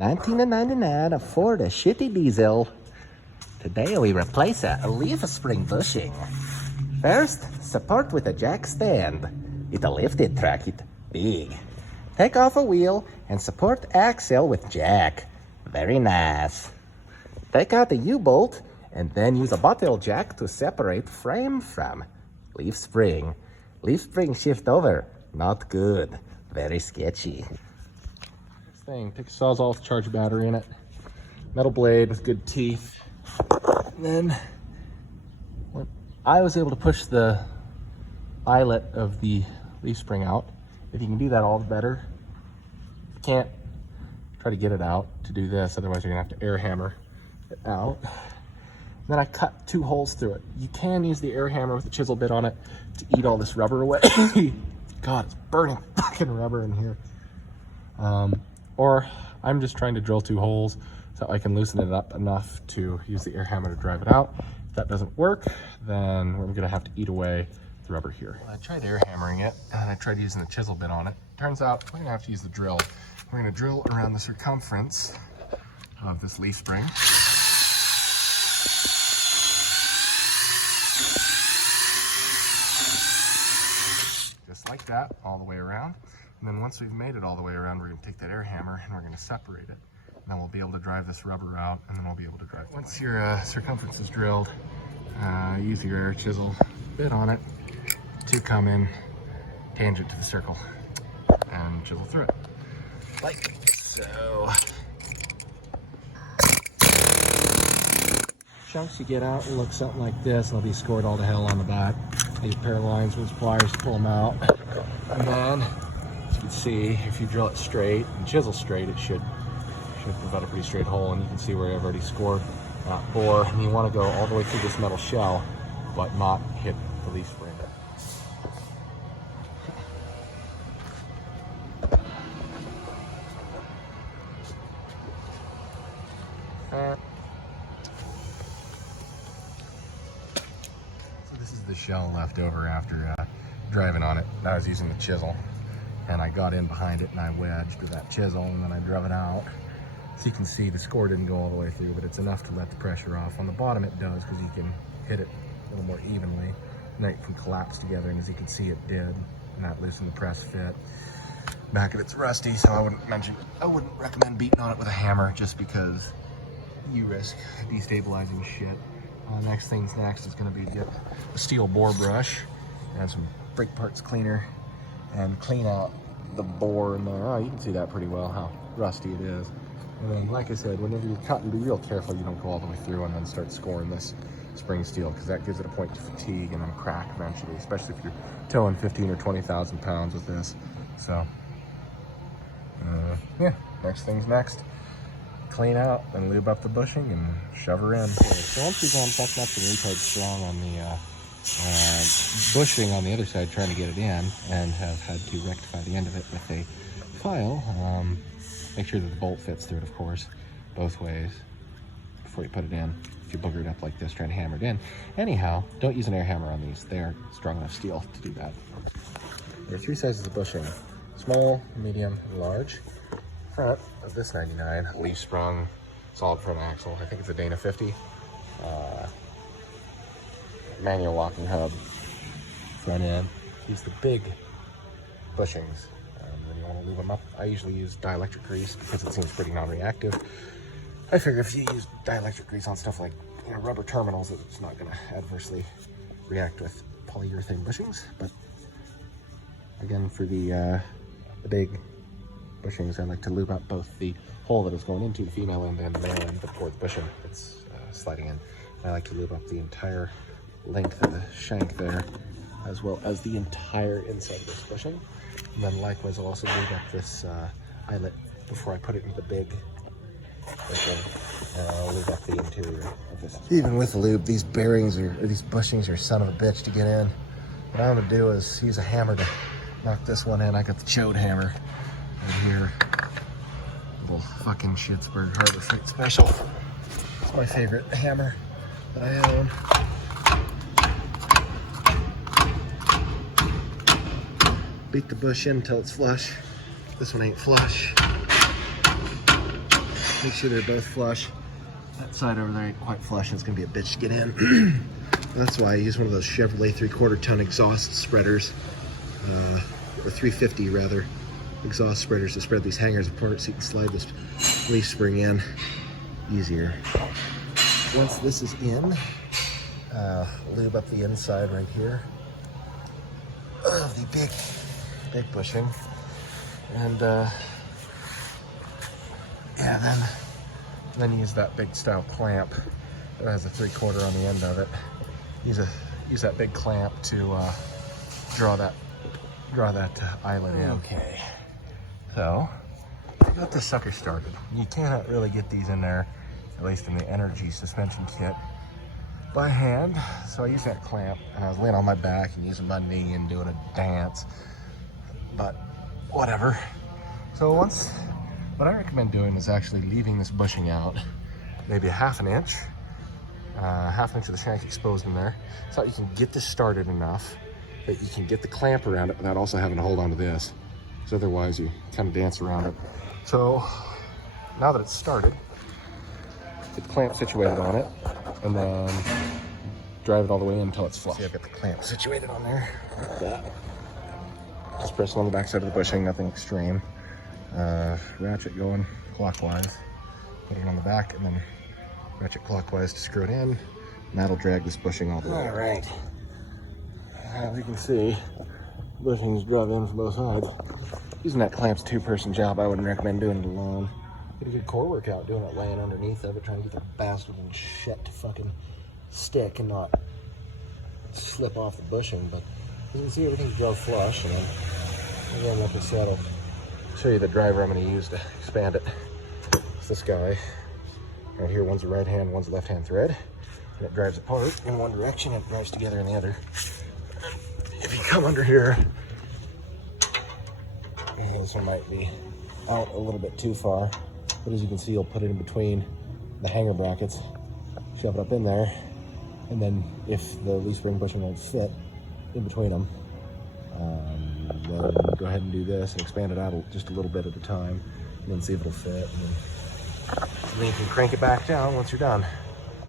$19.99 Ford shitty diesel. Today we replace a leaf spring bushing. First, support with a jack stand. It's a lifted truck, it's big. Take off a wheel and support axle with jack. Very nice. Take out the U-bolt and then use a bottle jack to separate frame from leaf spring. Leaf spring shift over. Not good. Very sketchy. This thing, take a Sawzall charge battery in it. Metal blade with good teeth. And then when I was able to push the eyelet of the leaf spring out. If you can do that, all the better. If you can't, try to get it out to do this, otherwise you're gonna have to air hammer it out. And then I cut 2 holes through it. You can use the air hammer with the chisel bit on it to eat all this rubber away. God, it's burning fucking rubber in here. Or I'm just trying to drill 2 holes so I can loosen it up enough to use the air hammer to drive it out. If that doesn't work, then we're gonna have to eat away the rubber here. Well, I tried air hammering it and I tried using the chisel bit on it. Turns out we're gonna have to use the drill. We're gonna drill around the circumference of this leaf spring. Just like that, all the way around. And then once we've made it all the way around, we're gonna take that air hammer and we're gonna separate it. And then we'll be able to drive this rubber out, and then we'll be able to drive it. Once your circumference is drilled, use your air chisel bit on it to come in tangent to the circle and chisel through it. Like so. Chunks you get out will look something like this, and they'll be scored all to hell on the back. These pair of lines with pliers to pull them out. And then, as you can see, if you drill it straight and chisel straight, it should provide a pretty straight hole, and you can see where I've already scored that bore. And you want to go all the way through this metal shell, but not hit the leaf spring. So this is the shell left over after driving on it. I was using the chisel, and I got in behind it and I wedged with that chisel, and then I drove it out. So you can see the score didn't go all the way through, but it's enough to let the pressure off. On the bottom it does, because you can hit it a little more evenly, and then it can collapse together, and as you can see it did, and that loosened the press fit. Back of it's rusty, so I wouldn't recommend beating on it with a hammer, just because you risk destabilizing shit. Next thing's next is going to be to get a steel bore brush and some brake parts cleaner and clean out the bore in there. Oh, you can see that pretty well, how rusty it is. And then, like I said, whenever you're cutting, be real careful you don't go all the way through and then start scoring this spring steel, because that gives it a point to fatigue and then crack eventually, especially if you're towing 15 or 20,000 pounds with this. So, yeah, next thing's next. Clean out and lube up the bushing and shove her in. Okay, so once we've gone fucking up the retard strong on the bushing on the other side, trying to get it in, and have had to rectify the end of it with a file, make sure that the bolt fits through it, of course, both ways before you put it in. If you booger it up like this trying to hammer it in. Anyhow, don't use an air hammer on these. They aren't strong enough steel to do that. There are 3 sizes of bushing: small, medium, and large. Front of this 99 leaf sprung solid front axle. I think it's a Dana 50. Manual locking hub. Front end. Use the big bushings. Then you want to lube them up. I usually use dielectric grease because it seems pretty non-reactive. I figure if you use dielectric grease on stuff like rubber terminals, it's not going to adversely react with polyurethane bushings. But again, for the big bushings, I like to lube up both the hole that is going into the female end and the male end, the 4th bushing that's sliding in. And I like to lube up the entire length of the shank there, as well as the entire inside of this bushing. And then likewise, I'll also lube up this eyelet before I put it into the big bushing, and I'll lube up the interior of this. Even with the lube, these bearings or these bushings are son of a bitch to get in. What I'm gonna do is use a hammer to knock this one in. I got the chode hammer right here. Little fucking Schittsburg Harbor Freight Special. It's my favorite hammer that I own. Beat the bush in until it's flush. This one ain't flush. Make sure they're both flush. That side over there ain't quite flush, and it's gonna be a bitch to get in. That's why I use one of those Chevrolet 3/4 ton exhaust spreaders, or 350 rather, exhaust spreaders to spread these hangers apart so you can slide this leaf spring in easier. Once this is in, lube up the inside right here of the big bushing, and yeah, then use that big style clamp that has a 3/4 on the end of it. Use that big clamp to draw that eyelet in. Okay, so I got this sucker started. You cannot really get these in there, at least in the Energy suspension kit, by hand. So I used that clamp, and I was laying on my back and using my knee and doing a dance, but whatever. So what I recommend doing is actually leaving this bushing out, maybe a half an inch of the shank exposed in there, so that you can get this started enough that you can get the clamp around it without also having to hold on to this, because otherwise you kind of dance around it. So now that it's started, get the clamp situated on it, and then drive it all the way in until it's flush. See, I've got the clamp situated on there, like that. Just press it on the back side of the bushing, nothing extreme. Ratchet going clockwise, put it on the back, and then ratchet clockwise to screw it in, and that'll drag this bushing all the way. All right. As you can see, bushings drug in from both sides. Using that clamp's a two-person job. I wouldn't recommend doing it alone. Get a good core workout doing it laying underneath of it, trying to get the bastard and shit to fucking stick and not slip off the bushing. But you can see everything's drove flush, and then again, like I said, I'll show you the driver I'm going to use to expand it. It's this guy right here. One's a right hand, one's a left hand thread, and it drives apart in one direction and it drives together in the other. If you come under here, this one might be out a little bit too far, but as you can see, you'll put it in between the hanger brackets, shove it up in there, and then if the leaf spring bushing won't fit in between them, then go ahead and do this and expand it out just a little bit at a time, and then see if it'll fit, and then you can crank it back down once you're done.